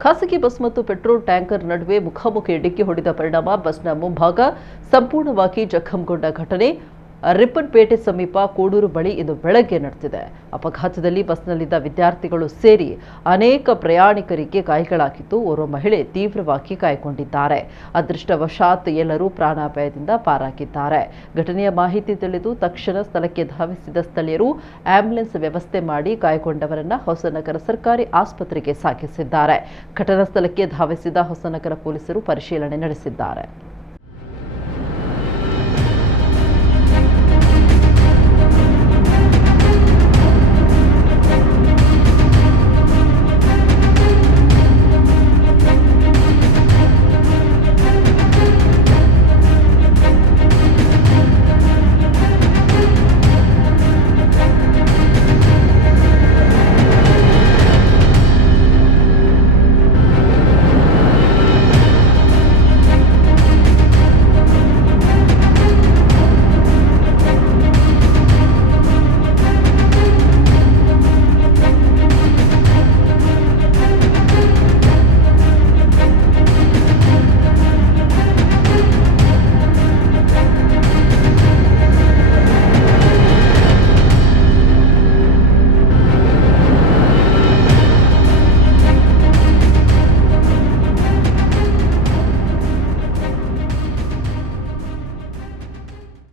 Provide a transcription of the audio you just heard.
ಖಾಸಗಿ ಬಸ್ ಮತ್ತು petrol tanker ನಡುವೆ ಮುಖಾಮುಖಿ ಡಿಕ್ಕಿ ಹೊಡೆದ ಪರಿಣಾಮ ಬಸ್ನ ಮುಂಭಾಗ ಸಂಪೂರ್ಣವಾಗಿ ಜಖಂಗೊಂಡ ಘಟನೆ ರಿಪ್ಪನ್ಪೇಟೆ ಸಮೀಪ ಕೋಡೂರು ಬಳಿ ಇಂದು ಬೆಳಗ್ಗೆ ನಡೆದಿದೆ. ಅಪಘಾತದಲ್ಲಿ ಬಸ್ನಲ್ಲಿದ್ದ ವಿದ್ಯಾರ್ಥಿಗಳು ಸೇರಿ ಅನೇಕ ಪ್ರಯಾಣಿಕರಿಗೆ ಗಾಯಗಳಾಗಿದ್ದು, ಓರ್ವ ಮಹಿಳೆ ತೀವ್ರವಾಗಿ ಗಾಯಗೊಂಡಿದ್ದಾರೆ. ಅದೃಷ್ಟವಶಾತ್ ಎಲ್ಲರೂ ಪ್ರಾಣಾಪಾಯದಿಂದ ಪಾರಾಗಿದ್ದಾರೆ. ಘಟನೆಯ ಮಾಹಿತಿ ತಿಳಿದು ತಕ್ಷಣ ಸ್ಥಳಕ್ಕೆ ಧಾವಿಸಿದ ಸ್ಥಳೀಯರು ಆಂಬ್ಯುಲೆನ್ಸ್ ವ್ಯವಸ್ಥೆ ಮಾಡಿ ಗಾಯಗೊಂಡವರನ್ನ ಹೊಸನಗರ ಸರ್ಕಾರಿ ಆಸ್ಪತ್ರೆಗೆ ಸಾಗಿಸಿದ್ದಾರೆ. ಘಟನಾ ಸ್ಥಳಕ್ಕೆ ಧಾವಿಸಿದ ಹೊಸನಗರ ಪೊಲೀಸರು ಪರಿಶೀಲನೆ ನಡೆಸಿದ್ದಾರೆ.